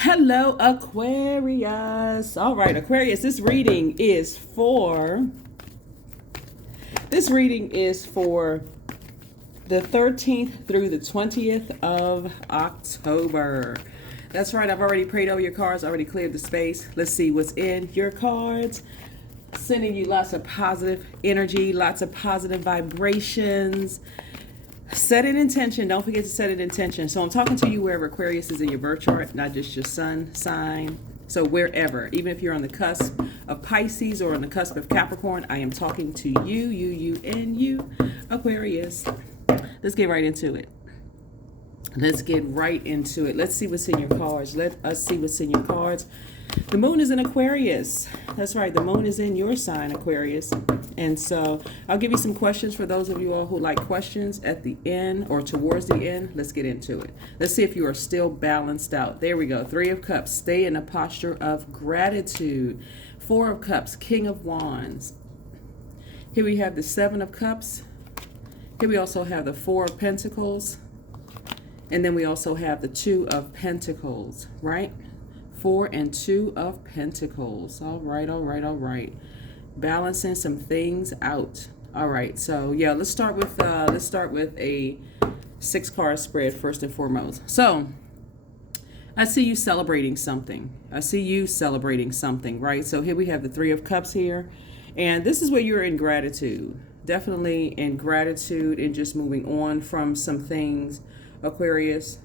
Hello, Aquarius. All right, Aquarius, this reading is for the 13th through the 20th of October. That's right, I've already prayed over your cards, already cleared the space. Let's see what's in your cards. Sending you lots of positive energy, lots of positive vibrations. Set an intention. Don't forget to set an intention. So I'm talking to you wherever Aquarius is in your birth chart, not just your sun sign. So wherever, even if you're on the cusp of Pisces or on the cusp of Capricorn, I am talking to you, Aquarius. Let's get right into it. Let's see what's in your cards. Let us see what's in your cards. The moon is in Aquarius. That's right. The moon is in your sign, Aquarius. And so I'll give you some questions for those of you all who like questions at the end or towards the end. Let's get into it. Let's see if you are still balanced out. There we go. 3 of Cups. Stay in a posture of gratitude. 4 of Cups. King of Wands. Here we have the 7 of Cups. Here we also have the 4 of Pentacles. And then we also have the 2 of Pentacles, right? 4 and 2 of Pentacles. All right. Balancing some things out. All right. So yeah, let's start with a 6-card spread first and foremost. So I see you celebrating something. Right? So here we have the 3 of Cups here, and this is where you're in gratitude. Definitely in gratitude and just moving on from some things, Aquarius.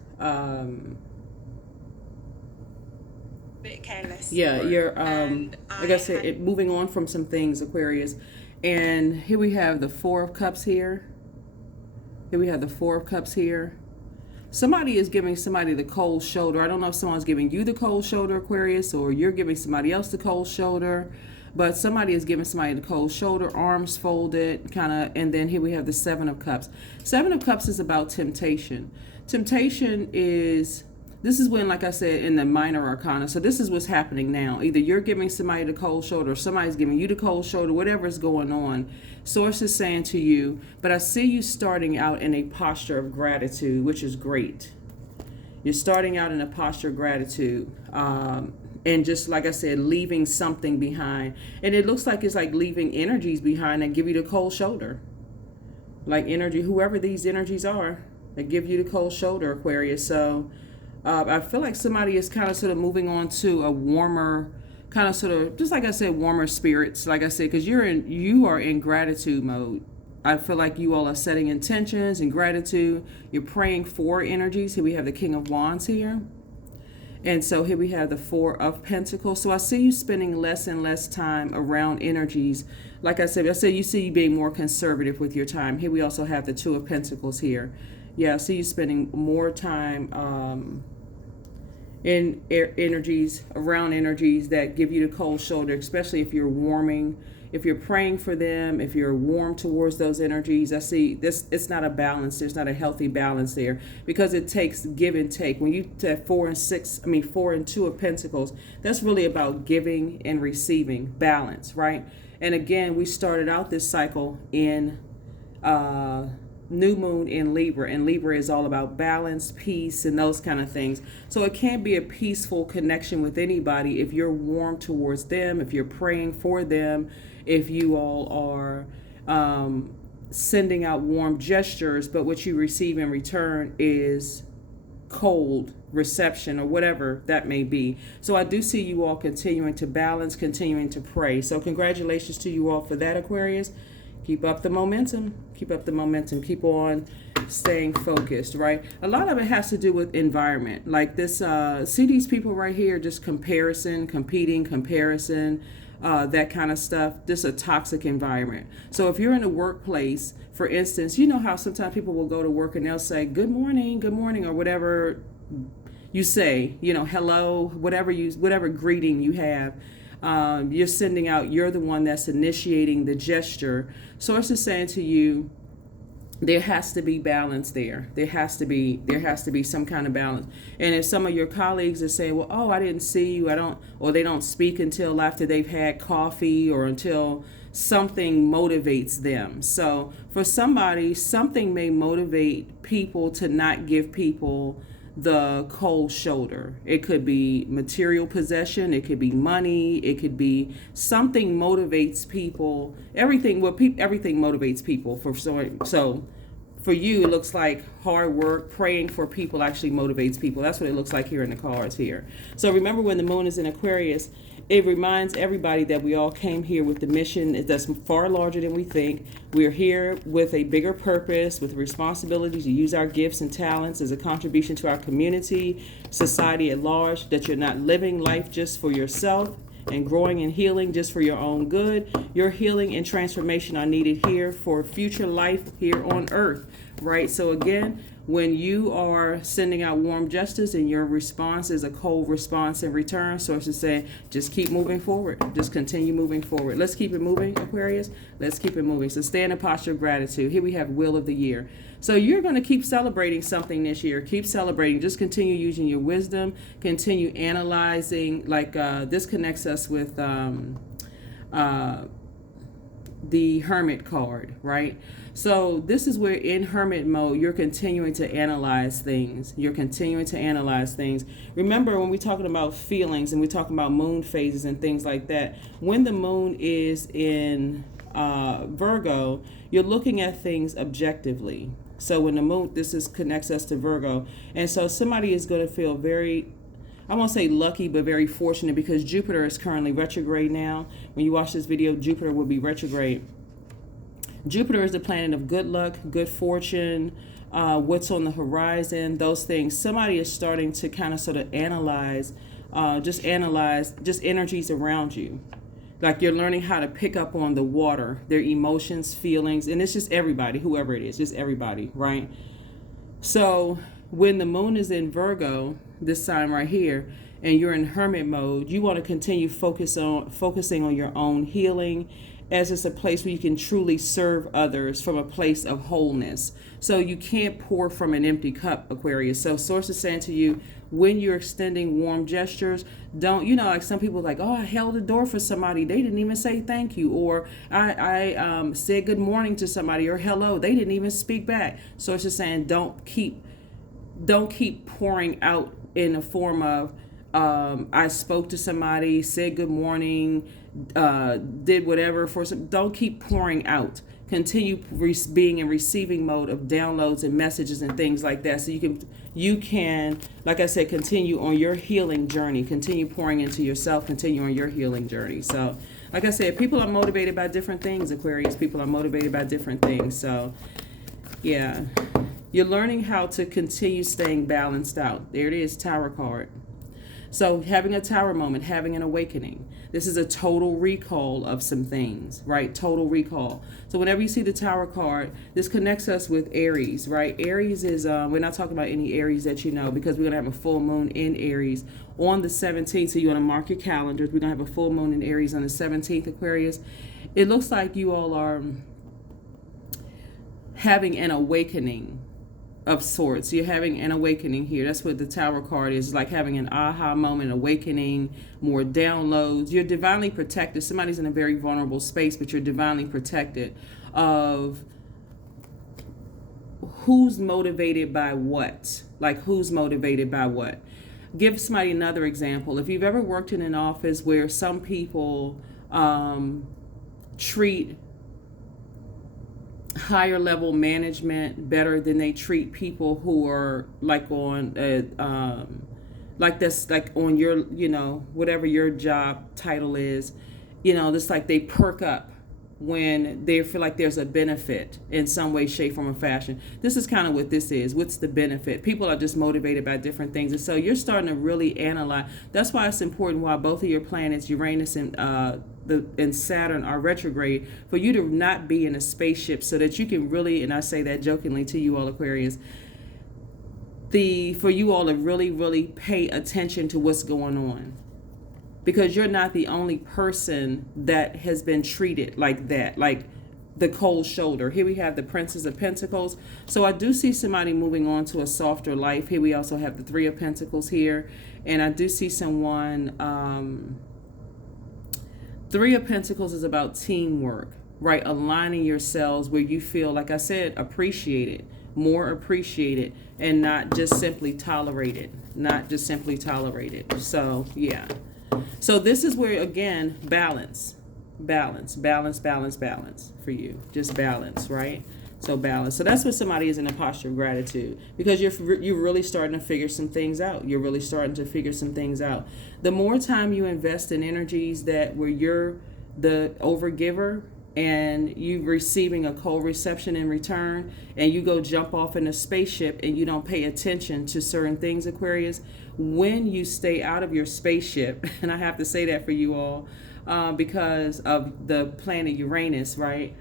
Bit careless. Yeah, you're like I said, moving on from some things, Aquarius. And here we have the 4 of Cups here. Somebody is giving somebody the cold shoulder. I don't know if someone's giving you the cold shoulder, Aquarius, or you're giving somebody else the cold shoulder, but somebody is giving somebody the cold shoulder, arms folded, kind of. And then here we have the 7 of Cups. 7 of Cups is about temptation. This is when, like I said, in the minor arcana. So this is what's happening now. Either you're giving somebody the cold shoulder or somebody's giving you the cold shoulder, whatever is going on. Source is saying to you, but I see you starting out in a posture of gratitude, which is great. You're starting out in a posture of gratitude. And just like I said, leaving something behind. And it looks like it's like leaving energies behind that give you the cold shoulder. Like energy, whoever these energies are, that give you the cold shoulder, Aquarius. So I feel like somebody is kind of sort of moving on to a warmer, kind of sort of, just like I said, warmer spirits. Like I said, because you are in gratitude mode. I feel like you all are setting intentions and gratitude. You're praying for energies. Here we have the King of Wands here. And so here we have the 4 of Pentacles. So I see you spending less and less time around energies. Like I said, you see you being more conservative with your time. Here we also have the 2 of Pentacles here. Yeah, I see you spending more time in energies, around energies that give you the cold shoulder, especially if you're warming, if you're praying for them, if you're warm towards those energies. I see this, it's not a balance. There's not a healthy balance there because it takes give and take. When you have 4 and 2 of Pentacles, that's really about giving and receiving, balance, right? And again, we started out this cycle in new moon in Libra, and Libra is all about balance, peace, and those kind of things. So it can be a peaceful connection with anybody if you're warm towards them, if you're praying for them, if you all are sending out warm gestures, but what you receive in return is cold reception or whatever that may be. So I do see you all continuing to balance, continuing to pray. So congratulations to you all for that, Aquarius. Keep up the momentum. Keep on staying focused, right? A lot of it has to do with environment. Like this, see these people right here, just comparison, that kind of stuff. This is a toxic environment. So if you're in a workplace, for instance, you know how sometimes people will go to work and they'll say, good morning, or whatever you say, hello, whatever greeting you have. You're sending out, you're the one that's initiating the gesture. Source is saying to you, there has to be balance there. There has to be some kind of balance. And if some of your colleagues are saying, well, oh, I didn't see you, or they don't speak until after they've had coffee or until something motivates them. So for somebody, something may motivate people to not give people the cold shoulder. It could be material possession, it could be money, it could be something motivates people. Everything motivates people for so for you, it looks like hard work, praying for people actually motivates people. That's what it looks like here in the cards here. So remember, when the moon is in Aquarius, it reminds everybody that we all came here with the mission that's far larger than we think. We're here with a bigger purpose, with responsibility to use our gifts and talents as a contribution to our community, society at large, that you're not living life just for yourself and growing and healing just for your own good. Your healing and transformation are needed here for future life here on earth, right? So again, when you are sending out warm gestures and your response is a cold response in return, sources say just keep moving forward. Just continue moving forward. Let's keep it moving, Aquarius. Let's keep it moving. So stay in a posture of gratitude. Here we have Wheel of the Year. So you're going to keep celebrating something this year. Keep celebrating. Just continue using your wisdom. Continue analyzing. Like this connects us with the Hermit card, right? So this is where in Hermit mode, you're continuing to analyze things. You're continuing to analyze things. Remember, when we're talking about feelings and we're talking about moon phases and things like that, when the moon is in Virgo, you're looking at things objectively. So when the moon, connects us to Virgo. And so somebody is going to feel very, I won't say lucky, but very fortunate, because Jupiter is currently retrograde now. When you watch this video, Jupiter will be retrograde. Jupiter is the planet of good luck, good fortune, what's on the horizon, those things. Somebody is starting to kind of sort of analyze energies around you. Like you're learning how to pick up on the water, their emotions, feelings, and it's just everybody, whoever it is, just everybody, right? So when the moon is in Virgo, this sign right here, and you're in Hermit mode, you want to continue focusing on your own healing, as it's a place where you can truly serve others from a place of wholeness. So you can't pour from an empty cup, Aquarius. So source is saying to you, when you're extending warm gestures, don't, like some people like, oh, I held the door for somebody, they didn't even say thank you, or I said good morning to somebody, or hello, they didn't even speak back. Source is saying don't keep pouring out in the form of I spoke to somebody, said good morning, did whatever for some. Don't keep pouring out. Continue being in receiving mode of downloads and messages and things like that. So you can, like I said, continue on your healing journey. Continue pouring into yourself. Continue on your healing journey. So, like I said, people are motivated by different things, Aquarius. People are motivated by different things. So, yeah, you're learning how to continue staying balanced out. There it is, Tower card. So having a tower moment, having an awakening. This is a total recall of some things, right? Total recall. So whenever you see the tower card, this connects us with Aries, right? Aries is, we're not talking about any Aries that you know, because we're going to have a full moon in Aries on the 17th. So you want to mark your calendars. We're going to have a full moon in Aries on the 17th, Aquarius. It looks like you all are having an awakening of sorts. You're having an awakening here. That's what the Tower card is, like having an aha moment, awakening, more downloads. You're divinely protected. Somebody's in a very vulnerable space, but you're divinely protected of who's motivated by what. Like who's motivated by what. Give somebody another example. If you've ever worked in an office where some people treat higher level management better than they treat people who are like on like this, like on your, whatever your job title is, just like they perk up when they feel like there's a benefit in some way, shape, form, or fashion. This is kind of what this is. What's the benefit? People are just motivated by different things. And so you're starting to really analyze. That's why it's important, while both of your planets, Uranus and Saturn, are retrograde, for you to not be in a spaceship, so that you can really, and I say that jokingly to you all Aquarius, for you all to really, really pay attention to what's going on. Because you're not the only person that has been treated like that, like the cold shoulder. Here we have the Princess of Pentacles. So I do see somebody moving on to a softer life. Here we also have the Three of Pentacles here. And I do see someone, Three of Pentacles is about teamwork, right? Aligning yourselves where you feel, like I said, appreciated, more appreciate it, and not just simply tolerate it. Not just simply tolerate it. So, yeah. So this is where, again, balance for you. Just balance, right? So balance. So that's what somebody is in a posture of gratitude, because you're really starting to figure some things out. You're really starting to figure some things out. The more time you invest in energies that where you're the overgiver and you receiving a cold reception in return, and you go jump off in a spaceship and you don't pay attention to certain things, Aquarius, when you stay out of your spaceship, and I have to say that for you all, because of the planet Uranus, right?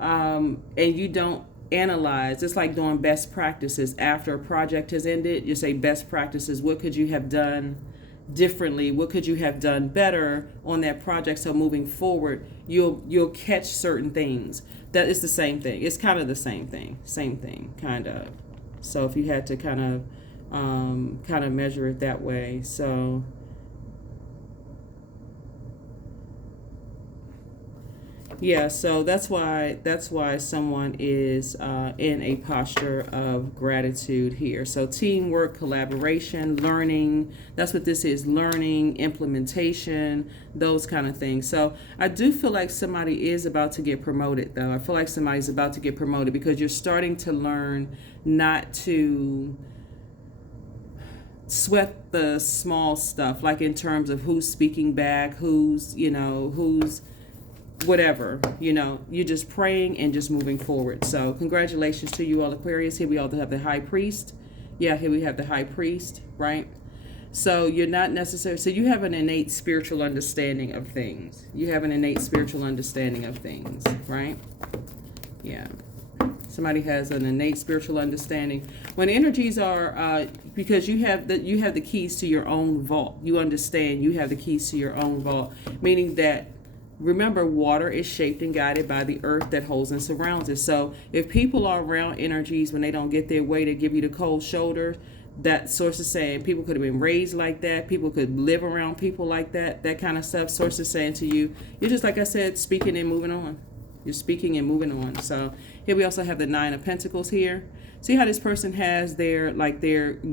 And you don't analyze. It's like doing best practices after a project has ended. You say best practices. What could you have done differently? What could you have done better on that project? So moving forward, you'll catch certain things. That is the same thing. It's kind of the same thing, kind of. So if you had to kind of measure it that way, so. Yeah, so that's why someone is in a posture of gratitude here. So teamwork, collaboration, learning, that's what this is, learning, implementation, those kind of things. So I do feel like somebody is about to get promoted, though. I feel like somebody's about to get promoted because you're starting to learn not to sweat the small stuff, like in terms of who's speaking back, who's whatever, you're just praying and just moving forward. So congratulations to you all, Aquarius. Here we also have the high priest. Yeah, here we have the high priest, right? So you're not necessarily, so you have an innate spiritual understanding of things. You have an innate spiritual understanding of things, right? Yeah. Somebody has an innate spiritual understanding. When energies are, because you have the keys to your own vault. You understand you have the keys to your own vault, meaning that, remember, water is shaped and guided by the earth that holds and surrounds it. So if people are around energies when they don't get their way to give you the cold shoulder, that source is saying people could have been raised like that. People could live around people like that kind of stuff. Source is saying to you, you're just, like I said, speaking and moving on. You're speaking and moving on. So here we also have the 9 of Pentacles here. See how this person has their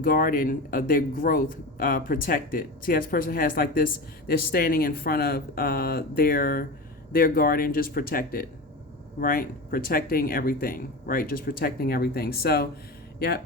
garden, their growth protected. See how this person has like this, they're standing in front of their garden, just protected, right? Protecting everything, right? Just protecting everything. So, yep.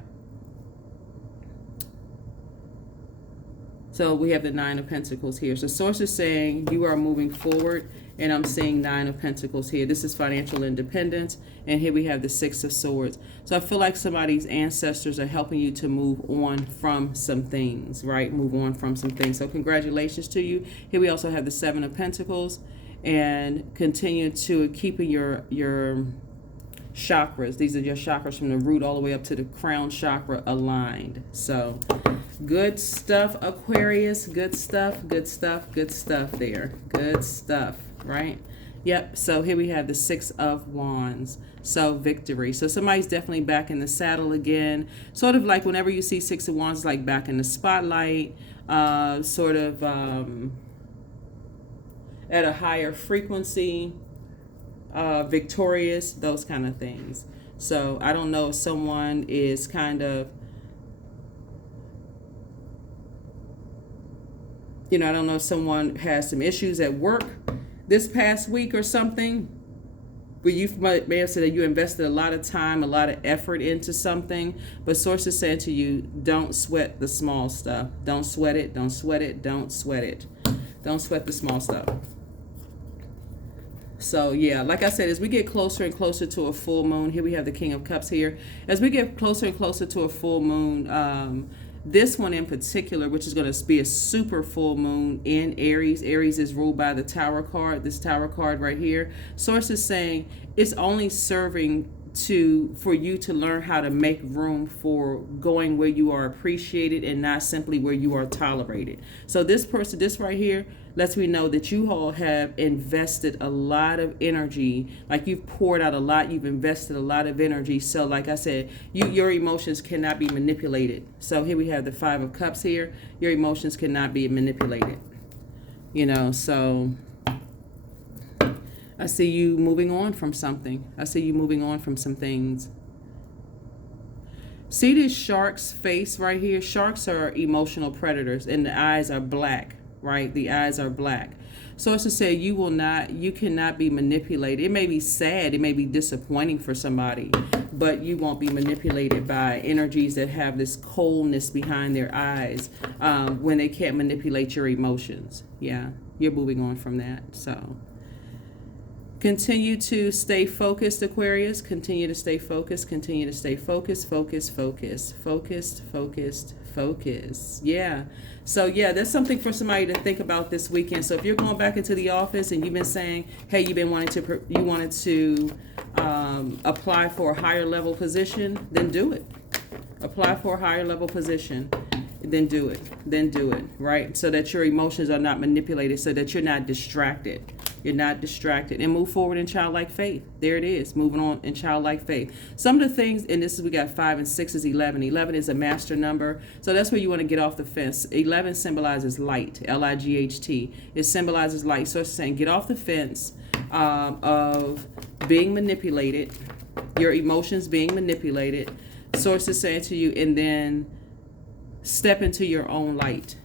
So we have the 9 of Pentacles here. So source is saying you are moving forward, and I'm seeing 9 of Pentacles here. This is financial independence, and here we have the 6 of Swords. So I feel like somebody's ancestors are helping you to move on from some things, right? Move on from some things. So congratulations to you. Here we also have the 7 of Pentacles, and continue to keeping your chakras. These are your chakras from the root all the way up to the crown chakra aligned. So good stuff, Aquarius. Good stuff there. Good stuff, right? Yep. So here we have the 6 of Wands. So victory. So somebody's definitely back in the saddle again. Sort of like whenever you see 6 of Wands, like back in the spotlight, sort of at a higher frequency, victorious, those kind of things. So I don't know if someone is kind of, I don't know if someone has some issues at work this past week or something, where you may have said that you invested a lot of time, a lot of effort into something, but sources said to you, don't sweat the small stuff. Don't sweat it. Don't sweat it. Don't sweat it. Don't sweat the small stuff. So yeah, like I said, as we get closer and closer to a full moon, here we have the King of Cups here. As we get closer and closer to a full moon, this one in particular, which is going to be a super full moon in Aries. Aries is ruled by the Tower card, this Tower card right here. Source is saying it's only serving for you to learn how to make room for going where you are appreciated and not simply where you are tolerated. So this person, this right here, lets me know that you all have invested a lot of energy, like you've poured out a lot, you've invested a lot of energy. So like I said, your emotions cannot be manipulated. So here we have the 5 of Cups here. Your emotions cannot be manipulated. So I see you moving on from something. I see you moving on from some things. See this shark's face right here? Sharks are emotional predators, and the eyes are black, right? The eyes are black. Sources say you cannot be manipulated. It may be sad, it may be disappointing for somebody, but you won't be manipulated by energies that have this coldness behind their eyes when they can't manipulate your emotions. Yeah, you're moving on from that. So continue to stay focused, Aquarius. Continue to stay focused. Continue to stay focused. Focus. Yeah. So yeah, that's something for somebody to think about this weekend. So if you're going back into the office and you've been saying, hey, you wanted to apply for a higher level position, then do it. Apply for a higher level position. Then do it, right? So that your emotions are not manipulated, so that you're not distracted. And move forward in childlike faith. There it is, moving on in childlike faith. Some of the things, and this is, we got 5 and 6 is 11. 11 is a master number, so that's where you want to get off the fence. 11 symbolizes light, Light. It symbolizes light. So it's saying get off the fence of being manipulated, your emotions being manipulated. Source is saying to you, and then step into your own light.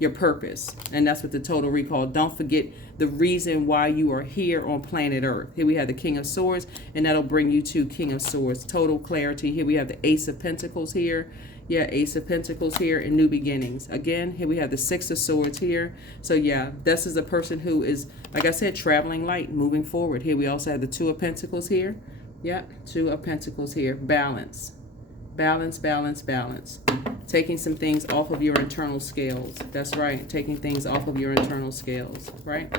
Your purpose. And that's what the total recall. Don't forget the reason why you are here on planet Earth. Here we have the King of Swords, and that'll bring you to King of Swords. Total clarity. Here we have the Ace of Pentacles here. Yeah, Ace of Pentacles here, and new beginnings. Again, here we have the Six of Swords here. So yeah, this is a person who is, like I said, traveling light, moving forward. Here we also have the Two of Pentacles here. Yeah, Two of Pentacles here. Balance. Taking some things off of your internal scales. That's right. Taking things off of your internal scales. Right?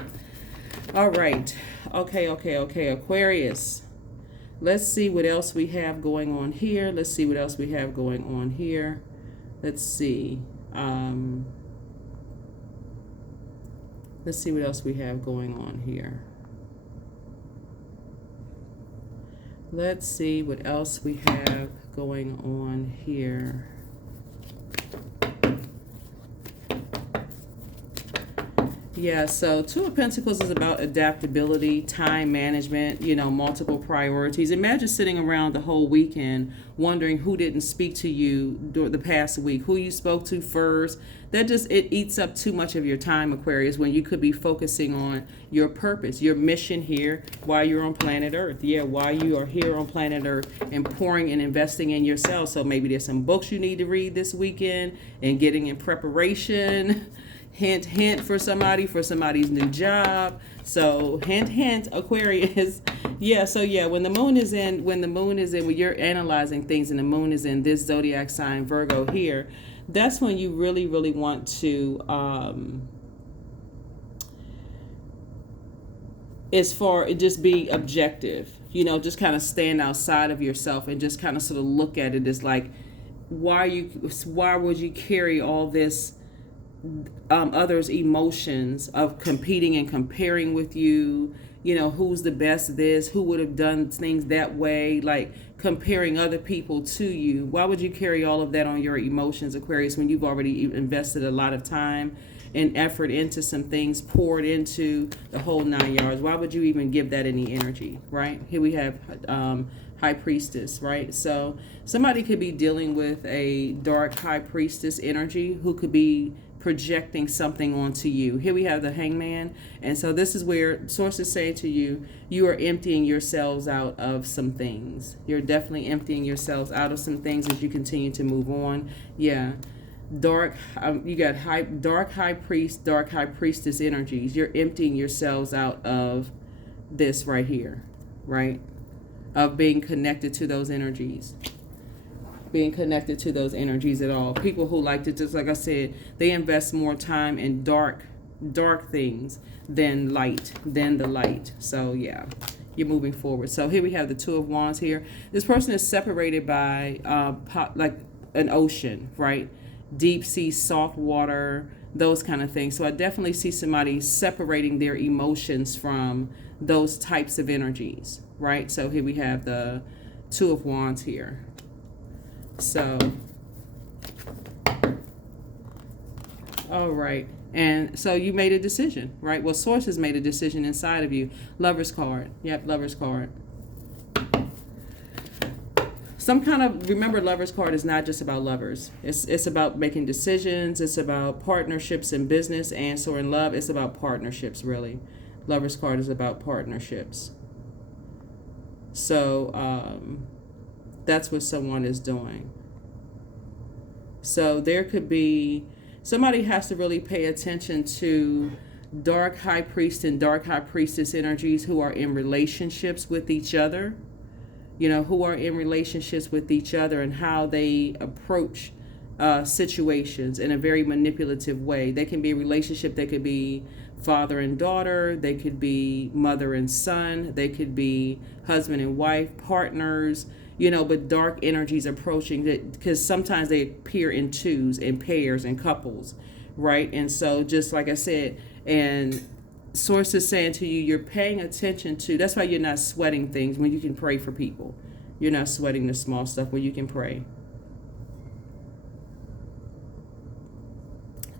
All right. Okay. Aquarius. Let's see what else we have going on here. Let's see. Let's see what else we have going on here. Let's see what else we have going on here. Yeah, so Two of Pentacles is about adaptability, time management, multiple priorities. Imagine sitting around the whole weekend wondering who didn't speak to you during the past week, who you spoke to first. It eats up too much of your time, Aquarius, when you could be focusing on your purpose, your mission here while you're on planet Earth. Yeah, while you are here on planet Earth and pouring and investing in yourself. So maybe there's some books you need to read this weekend and getting in preparation. Hint for somebody's new job. So hint, Aquarius. Yeah, so yeah, when you're analyzing things and the moon is in this zodiac sign, Virgo here, that's when you really, really want to just be objective, just kind of stand outside of yourself and just kind of sort of look at it as like, why would you carry all this others' emotions of competing and comparing with you, who's the best this, who would have done things that way, like comparing other people to you. Why would you carry all of that on your emotions, Aquarius, when you've already invested a lot of time and effort into some things, poured into the whole 9 yards? Why would you even give that any energy, right? Here we have High Priestess, right? So somebody could be dealing with a dark High Priestess energy who could be projecting something onto you. Here we have the Hangman, and so this is where sources say to you, you are emptying yourselves out of some things. You're definitely emptying yourselves out of some things as you continue to move on. Yeah, dark. You got dark high priestess energies. You're emptying yourselves out of this right here, right? Of being connected to those energies. At all. People who like to, just like I said, they invest more time in dark things than the light. So yeah, you're moving forward. So here we have the Two of Wands here. This person is separated by like an ocean, right? Deep sea, salt water, those kind of things. So I definitely see somebody separating their emotions from those types of energies, right? So here we have the Two of Wands here. So, all right. And so you made a decision, right? Well, Source has made a decision inside of you. Lover's card. Yep, Lover's card. some kind of, remember, Lover's card is not just about lovers. It's about making decisions. It's about partnerships in business, and so in love, it's about partnerships, really. Lover's card is about partnerships. So that's what someone is doing. So there could be, somebody has to really pay attention to dark high priest and dark high priestess energies who are in relationships with each other, who are in relationships with each other, and how they approach situations in a very manipulative way. They can be a relationship, they could be father and daughter, they could be mother and son, they could be husband and wife, partners, but dark energies approaching it, because sometimes they appear in twos and pairs and couples, right? And so just like I said, and source is saying to you, you're paying attention to, that's why you're not sweating things when you can pray for people. You're not sweating the small stuff when you can pray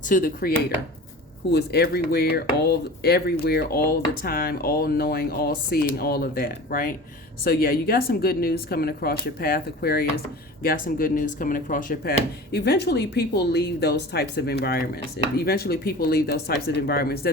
to the Creator, who is everywhere, all the time, all knowing, all seeing, all of that, right? So yeah, you got some good news coming across your path, Aquarius. Got some good news coming across your path. Eventually, people leave those types of environments. Then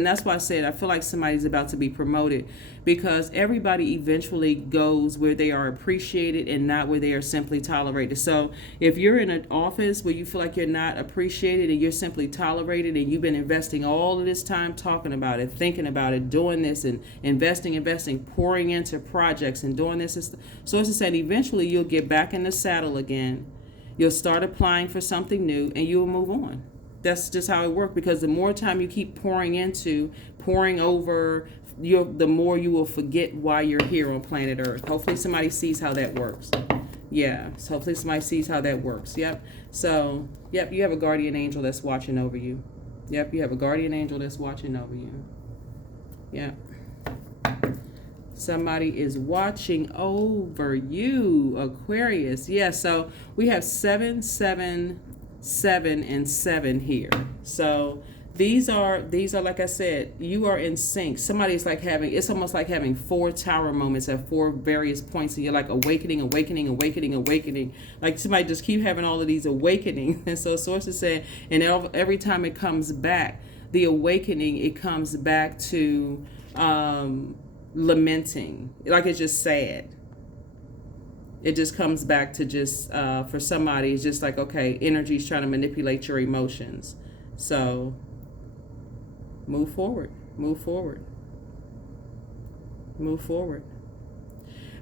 that's why I said I feel like somebody's about to be promoted, because everybody eventually goes where they are appreciated and not where they are simply tolerated. So if you're in an office where you feel like you're not appreciated and you're simply tolerated, and you've been investing all of this time talking about it, thinking about it, doing this, and investing, pouring into projects and doing this, so it's saying eventually you'll get back in the saddle again. You'll start applying for something new, and you'll move on. That's just how it works, because the more time you keep pouring over, the more you will forget why you're here on planet Earth. Hopefully somebody sees how that works. Yeah, so hopefully somebody sees how that works. Yep. So, yep, you have a guardian angel that's watching over you. Yep, you have a guardian angel that's watching over you. Yep. Somebody is watching over you, Aquarius. Yeah, so we have 7, 7, 7, and 7 here. So these are like I said, you are in sync. Somebody's like it's almost like having 4 tower moments at 4 various points, and you're like awakening. Like somebody just keep having all of these awakenings. And so source is saying, and every time it comes back, the awakening, it comes back to lamenting, like it's just sad. It just comes back to just for somebody, it's just like, okay, energy's trying to manipulate your emotions. So move forward,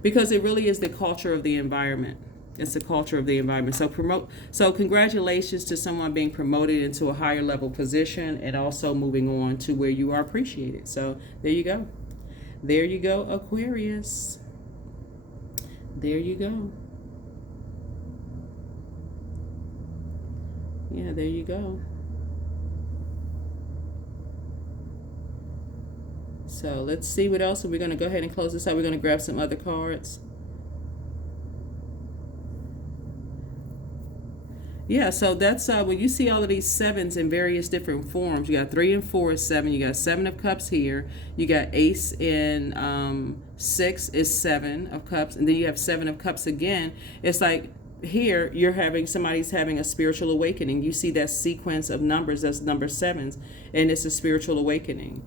because it really is the culture of the environment. It's the culture of the environment. So congratulations to someone being promoted into a higher level position, and also moving on to where you are appreciated. So there you go. There you go, Aquarius. There you go. Yeah, there you go. So let's see what else. We're going to go ahead and close this out. We're going to grab some other cards. Yeah, so that's when you see all of these 7s in various different forms. You got 3 and 4 is 7. You got 7 of Cups here. You got Ace in 6 is 7 of Cups, and then you have 7 of Cups again. It's like here somebody's having a spiritual awakening. You see that sequence of numbers, that's number 7s, and it's a spiritual awakening.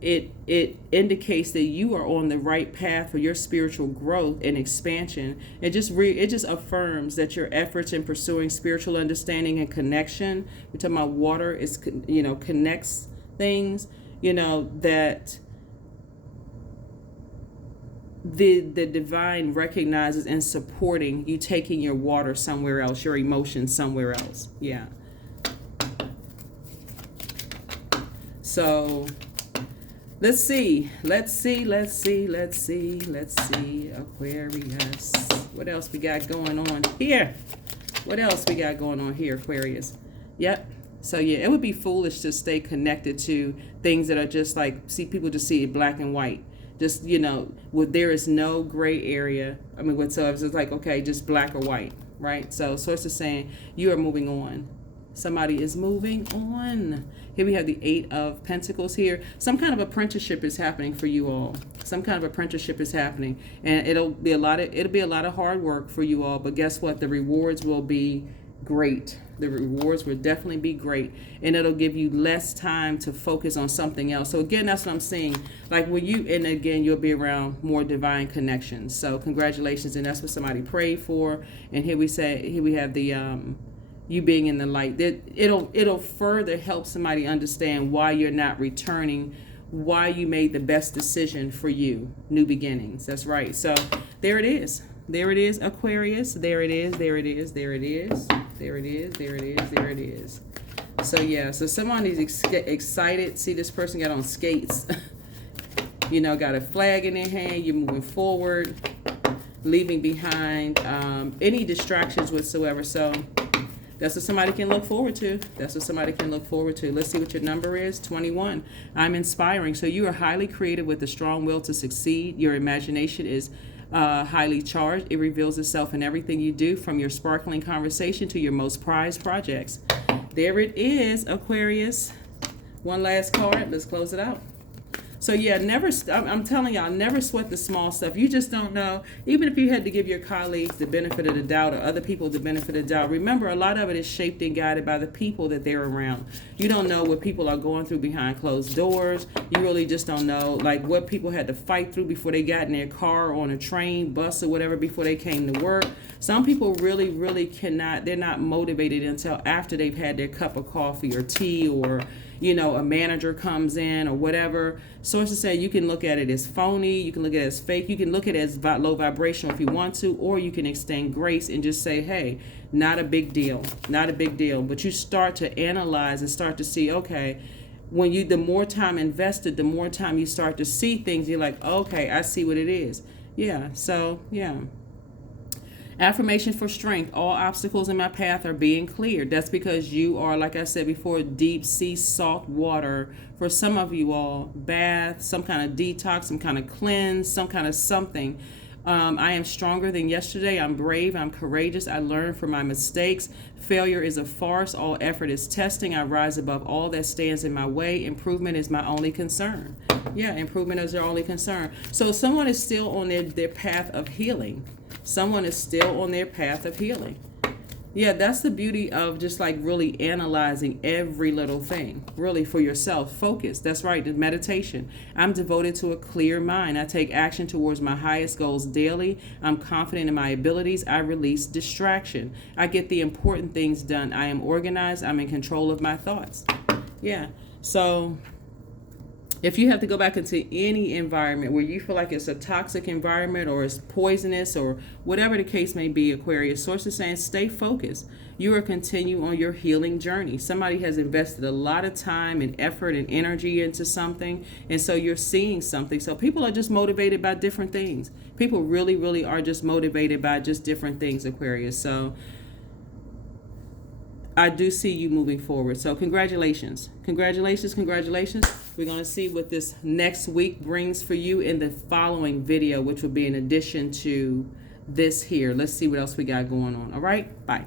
It indicates that you are on the right path for your spiritual growth and expansion. It just affirms that your efforts in pursuing spiritual understanding and connection, we're talking about water, is connects things, that the divine recognizes and supporting you taking your water somewhere else, your emotions somewhere else. Yeah. So let's see, Aquarius. What else we got going on here? Aquarius? Yep. So yeah, it would be foolish to stay connected to things that are just like, people just see it black and white. Just, there is no gray area. I mean, so it's just like, okay, just black or white, right? So source is saying you are moving on. Somebody is moving on. Here we have the 8 of Pentacles here. Some kind of apprenticeship is happening for you all. Some kind of apprenticeship is happening, and it'll be a lot of hard work for you all. But guess what? The rewards will be great. The rewards will definitely be great, and it'll give you less time to focus on something else. So again, that's what I'm seeing. Like when you, and again, you'll be around more divine connections. So congratulations, and that's what somebody prayed for. And here we have the you being in the light. It'll further help somebody understand why you're not returning, why you made the best decision for you. New beginnings. That's right. So there it is. There it is, Aquarius. There it is. There it is. There it is. There it is. There it is. There it is. So yeah. So somebody's excited. See, this person got on skates. You know, got a flag in their hand. You're moving forward, leaving behind any distractions whatsoever. So that's what somebody can look forward to. That's what somebody can look forward to. Let's see what your number is. 21. I'm inspiring. So you are highly creative with a strong will to succeed. Your imagination is highly charged. It reveals itself in everything you do, from your sparkling conversation to your most prized projects. There it is, Aquarius. One last card. Let's close it out. So yeah, I'm telling y'all, never sweat the small stuff. You just don't know. Even if you had to give your colleagues the benefit of the doubt, or other people the benefit of the doubt, remember, a lot of it is shaped and guided by the people that they're around. You don't know what people are going through behind closed doors. You really just don't know, like, what people had to fight through before they got in their car or on a train, bus, or whatever, before they came to work. Some people really cannot, they're not motivated until after they've had their cup of coffee or tea, or you know, a manager comes in or whatever. Sources say you can look at it as phony, you can look at it as fake, you can look at it as low vibrational if you want to, or you can extend grace and just say, hey, not a big deal, not a big deal. But you start to analyze and start to see, okay, the more time invested, the more time you start to see things, you're like, okay, I see what it is. Yeah, so yeah. Affirmation for strength. All obstacles in my path are being cleared. That's because you are, like I said before, deep sea salt water. For some of you all, bath, some kind of detox, some kind of cleanse, some kind of something. I am stronger than yesterday. I'm brave. I'm courageous. I learn from my mistakes. Failure is a farce. All effort is testing. I rise above all that stands in my way. Improvement is my only concern. Yeah, improvement is your only concern. So someone is still on their path of healing. Someone is still on their path of healing. Yeah, that's the beauty of just like really analyzing every little thing, really, for yourself. Focus. That's right, the meditation. I'm devoted to a clear mind. I take action towards my highest goals daily. I'm confident in my abilities. I release distraction. I get the important things done. I am organized. I'm in control of my thoughts. Yeah, so if you have to go back into any environment where you feel like it's a toxic environment or it's poisonous or whatever the case may be, Aquarius, sources saying stay focused. You are continue on your healing journey. Somebody has invested a lot of time and effort and energy into something, and so you're seeing something. So people are just motivated by different things. People really are just motivated by just different things, Aquarius. So I do see you moving forward. So congratulations. Congratulations. We're going to see what this next week brings for you in the following video, which will be in addition to this here. Let's see what else we got going on. All right. Bye.